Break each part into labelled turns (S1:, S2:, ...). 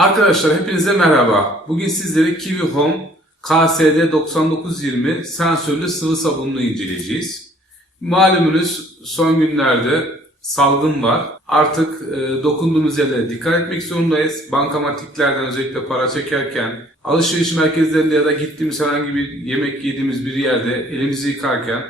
S1: Arkadaşlar hepinize merhaba. Bugün sizlere Kiwi Home KSD 9920 sensörlü sıvı sabununu inceleyeceğiz. Malumunuz son günlerde salgın var. Artık e, dokunduğumuz yerlere dikkat etmek zorundayız. Bankamatiklerden özellikle para çekerken, alışveriş merkezlerinde ya da gittiğimiz herhangi bir yemek yediğimiz bir yerde elimizi yıkarken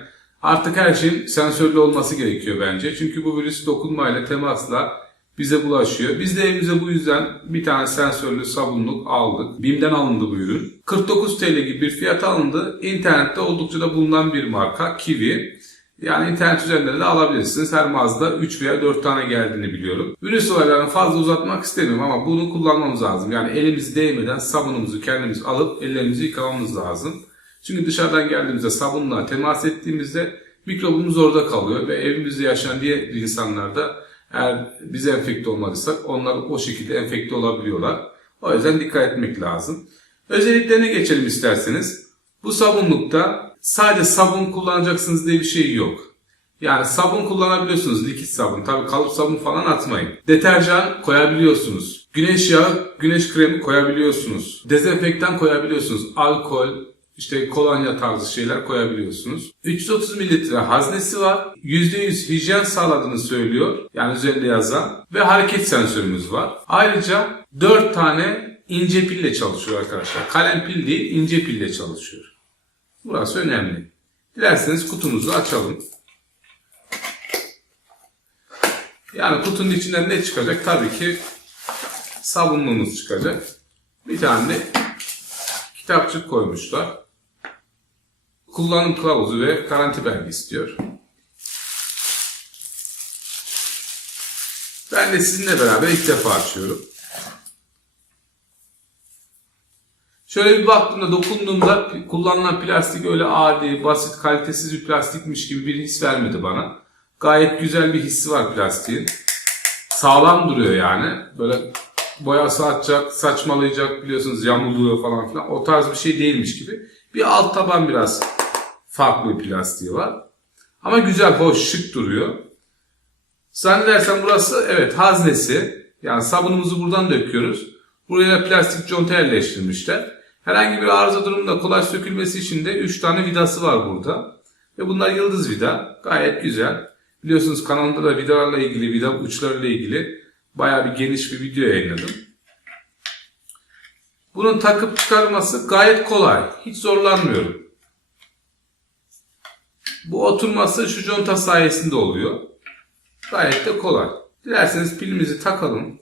S1: artık her şeyin sensörlü olması gerekiyor bence. Çünkü bu virüs dokunmayla, temasla bize bulaşıyor. Biz de evimize bu yüzden bir tane sensörlü sabunluk aldık. BİM'den alındı bu ürün. 49 TL gibi bir fiyat alındı. İnternette oldukça da bulunan bir marka Kiwi. Yani internet üzerinden de alabilirsiniz. Her mağazada 3 veya 4 tane geldiğini biliyorum. Virüs olaylarını fazla uzatmak istemiyorum ama bunu kullanmamız lazım. Yani elimiz değmeden sabunumuzu kendimiz alıp ellerimizi yıkamamız lazım. Çünkü dışarıdan geldiğimizde sabunla temas ettiğimizde mikrobumuz orada kalıyor ve evimizde yaşayan diğer insanlar da eğer biz enfekte olmadıysak onlar o şekilde enfekte olabiliyorlar. O yüzden dikkat etmek lazım. Özelliklerine geçelim isterseniz. Bu sabunlukta sadece sabun kullanacaksınız diye bir şey yok. Yani sabun kullanabiliyorsunuz, likit sabun. Tabii kalıp sabun falan atmayın. Deterjan koyabiliyorsunuz. Güneş yağı, güneş kremi koyabiliyorsunuz. Dezenfektan koyabiliyorsunuz. Alkol, işte kolonya tarzı şeyler koyabiliyorsunuz. 330 mililitre haznesi var. %100 hijyen sağladığını söylüyor. Yani üzerinde yazan. Ve hareket sensörümüz var. Ayrıca 4 tane ince pille çalışıyor arkadaşlar. Kalem pil değil, ince pille çalışıyor. Burası önemli. Dilerseniz kutumuzu açalım. Yani kutunun içinden ne çıkacak? Tabii ki sabunluğumuz çıkacak. Bir tane de kitapçık koymuşlar. Kullanım kılavuzu ve garanti belge istiyor. Ben de sizinle beraber ilk defa açıyorum. Şöyle bir baktığımda dokunduğumda kullanılan plastik öyle adi, basit, kalitesiz bir plastikmiş gibi bir his vermedi bana. Gayet güzel bir hissi var plastiğin. Sağlam duruyor yani. Böyle boyası atacak, saçmalayacak biliyorsunuz yamuluyor falan filan. O tarz bir şey değilmiş gibi. Bir alt taban biraz farklı bir plastiği var. Ama güzel, hoş, şık duruyor. Zannedersem burası evet haznesi. Yani sabunumuzu buradan döküyoruz. Buraya plastik conta yerleştirmişler. Herhangi bir arıza durumunda kolay sökülmesi için de 3 tane vidası var burada. Ve bunlar yıldız vida. Gayet güzel. Biliyorsunuz kanalımda da vidalarla ilgili, vida uçlarıyla ilgili bayağı bir geniş bir video yayınladım. Bunun takıp çıkarması gayet kolay. Hiç zorlanmıyorum. Bu oturması şu conta sayesinde oluyor. Gayet de kolay. Dilerseniz pilimizi takalım.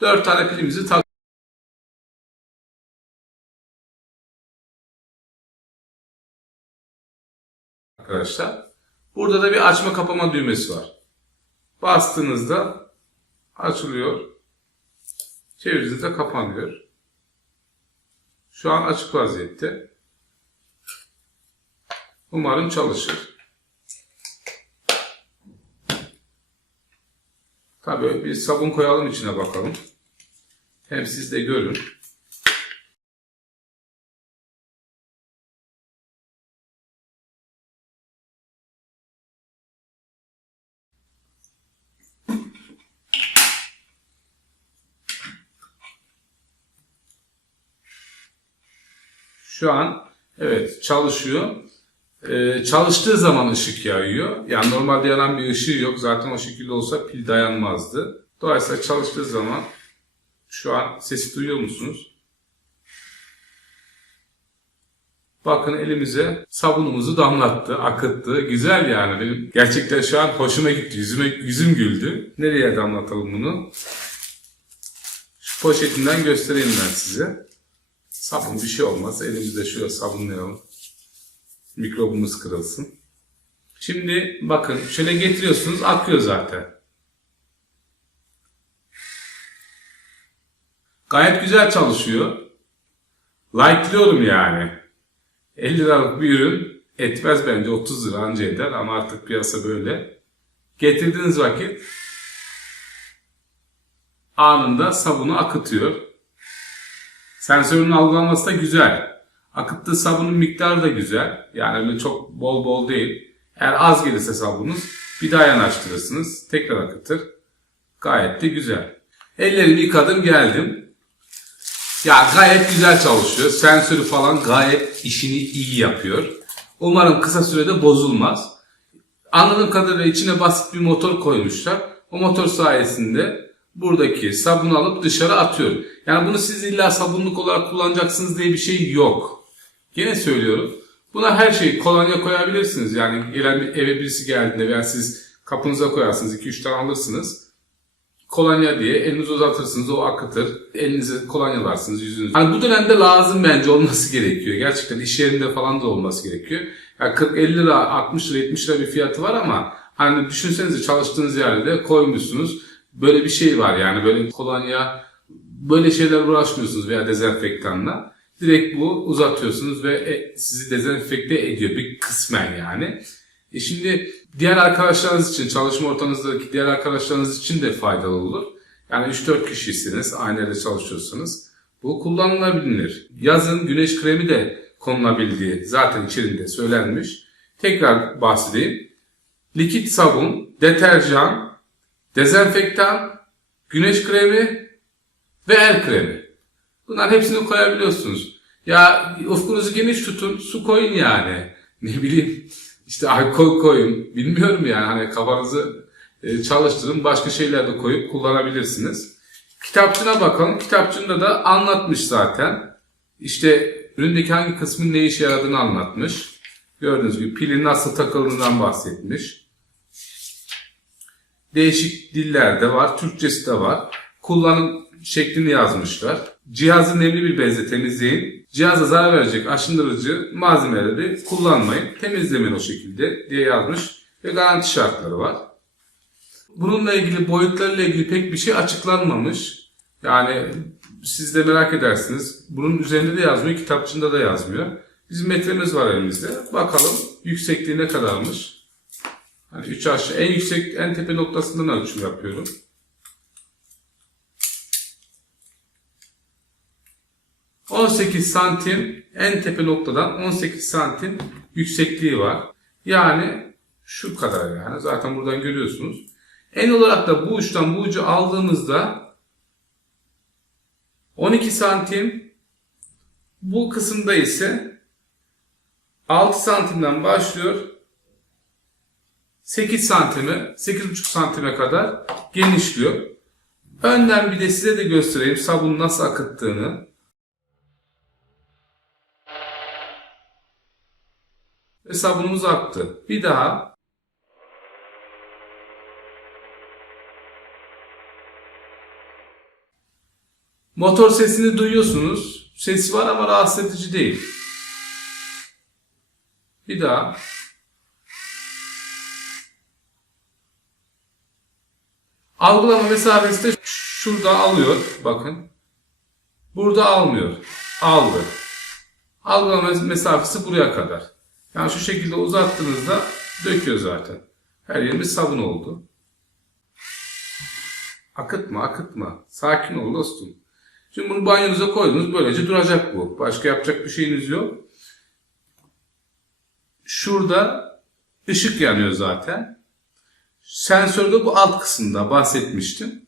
S1: Dört tane pilimizi tak. Arkadaşlar. Burada da bir açma kapama düğmesi var. Bastığınızda açılıyor. Çevirdiğinizde kapanıyor. Şu an açık vaziyette. Umarım çalışır. Tabii bir sabun koyalım içine bakalım. Hem siz de görün. Şu an evet çalışıyor. Ee, çalıştığı zaman ışık yayıyor. Yani normalde yanan bir ışığı yok. Zaten o şekilde olsa pil dayanmazdı. Dolayısıyla çalıştığı zaman şu an sesi duyuyor musunuz? Bakın elimize sabunumuzu damlattı, akıttı. Güzel yani. Benim gerçekten şu an hoşuma gitti. Yüzüme, yüzüm güldü. Nereye damlatalım bunu? Şu poşetinden göstereyim ben size. Sabun bir şey olmaz. Elimizde şöyle sabunlayalım. Mikrobumuz kırılsın. Şimdi bakın şöyle getiriyorsunuz akıyor zaten. Gayet güzel çalışıyor. Like'lıyorum yani. 50 liralık bir ürün etmez bence 30 lira anca eder ama artık piyasa böyle. Getirdiğiniz vakit anında sabunu akıtıyor. Sensörün algılaması da güzel. Akıttığı sabunun miktarı da güzel. Yani öyle çok bol bol değil. Eğer az gelirse sabunuz bir daha yanaştırırsınız. Tekrar akıtır. Gayet de güzel. Ellerimi yıkadım geldim. Ya gayet güzel çalışıyor. Sensörü falan gayet işini iyi yapıyor. Umarım kısa sürede bozulmaz. Anladığım kadarıyla içine basit bir motor koymuşlar. O motor sayesinde buradaki sabunu alıp dışarı atıyor. Yani bunu siz illa sabunluk olarak kullanacaksınız diye bir şey yok. Yine söylüyorum. Buna her şeyi kolonya koyabilirsiniz. Yani gelen bir- eve birisi geldiğinde veya siz kapınıza koyarsınız 2-3 tane alırsınız. Kolonya diye elinizi uzatırsınız o akıtır. Elinize kolonyalarsınız yüzünüzü. Hani bu dönemde lazım bence olması gerekiyor. Gerçekten iş yerinde falan da olması gerekiyor. Yani 40-50 lira 60 lira 70 lira bir fiyatı var ama hani düşünsenize çalıştığınız yerde de koymuşsunuz. Böyle bir şey var yani böyle kolonya böyle şeyler uğraşmıyorsunuz veya dezenfektanla. Direkt bu uzatıyorsunuz ve e, sizi dezenfekte ediyor bir kısmen yani. E şimdi diğer arkadaşlarınız için, çalışma ortamınızdaki diğer arkadaşlarınız için de faydalı olur. Yani 3-4 kişiyseniz, aynı yerde çalışıyorsanız bu kullanılabilir. Yazın güneş kremi de konulabildiği zaten içerisinde söylenmiş. Tekrar bahsedeyim. Likit sabun, deterjan, dezenfektan, güneş kremi ve el kremi. Bunların hepsini koyabiliyorsunuz. Ya ufkunuzu geniş tutun, su koyun yani. Ne bileyim işte alkol koyun. Bilmiyorum yani hani kafanızı e, çalıştırın. Başka şeyler de koyup kullanabilirsiniz. Kitapçına bakalım. Kitapçında da anlatmış zaten. İşte üründeki hangi kısmın ne işe yaradığını anlatmış. Gördüğünüz gibi pilin nasıl takıldığından bahsetmiş. Değişik diller de var. Türkçesi de var. Kullanım şeklini yazmışlar. Cihazı nemli bir bezle temizleyin. Cihaza zarar verecek aşındırıcı malzemeleri kullanmayın. Temizlemeyin o şekilde diye yazmış. Ve garanti şartları var. Bununla ilgili boyutlarıyla ilgili pek bir şey açıklanmamış. Yani siz de merak edersiniz. Bunun üzerinde de yazmıyor, kitapçığında da yazmıyor. Bizim metremiz var elimizde. Bakalım yüksekliği ne kadarmış. Hani 3 aşağı en yüksek en tepe noktasından ölçüm yapıyorum. ...18 santim en tepe noktadan 18 santim yüksekliği var. Yani şu kadar yani zaten buradan görüyorsunuz. En olarak da bu uçtan bu ucu aldığımızda 12 santim bu kısımda ise 6 santimden başlıyor 8 santime 8,5 santime kadar genişliyor. Önden bir de size de göstereyim sabun nasıl akıttığını. Ve sabunumuz aktı. Bir daha Motor sesini duyuyorsunuz. Sesi var ama rahatsız edici değil. Bir daha. Algılama mesafesi de şurada alıyor. Bakın. Burada almıyor. Aldı. Algılama mesafesi buraya kadar. Yani şu şekilde uzattığınızda döküyor zaten. Her yerimiz sabun oldu. Akıtma, akıtma. Sakin ol dostum. Şimdi bunu banyonuza koydunuz. Böylece duracak bu. Başka yapacak bir şeyiniz yok. Şurada ışık yanıyor zaten. Sensörde bu alt kısımda bahsetmiştim.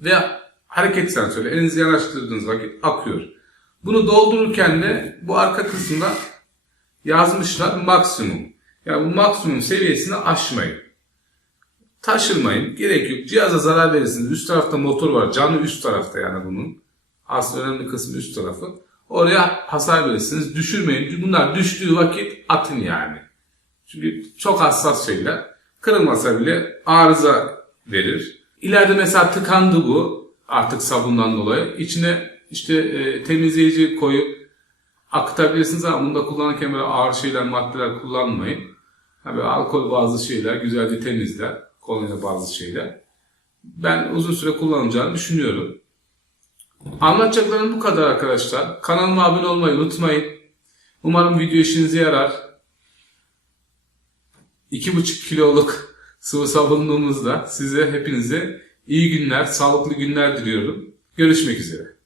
S1: Ve hareket sensörü. Elinizi yanaştırdığınız vakit akıyor. Bunu doldururken de bu arka kısımda yazmışlar maksimum. Yani bu maksimum seviyesini aşmayın. Taşırmayın. Gerek yok. Cihaza zarar verirsiniz. Üst tarafta motor var. Canı üst tarafta yani bunun. Asıl önemli kısmı üst tarafı. Oraya hasar verirsiniz. Düşürmeyin. Bunlar düştüğü vakit atın yani. Çünkü çok hassas şeyler. Kırılmasa bile arıza verir. İleride mesela tıkandı bu. Artık sabundan dolayı. İçine işte e, temizleyici koyup akıtabilirsiniz ama bunu da kullanırken böyle ağır şeyler, maddeler kullanmayın. Tabii alkol bazı şeyler güzelce temizler. Kolonya bazı şeyler. Ben uzun süre kullanacağını düşünüyorum. Anlatacaklarım bu kadar arkadaşlar. Kanalıma abone olmayı unutmayın. Umarım video işinize yarar. 2,5 kiloluk sıvı sabunluğumuzla size hepinize İyi günler, sağlıklı günler diliyorum. Görüşmek üzere.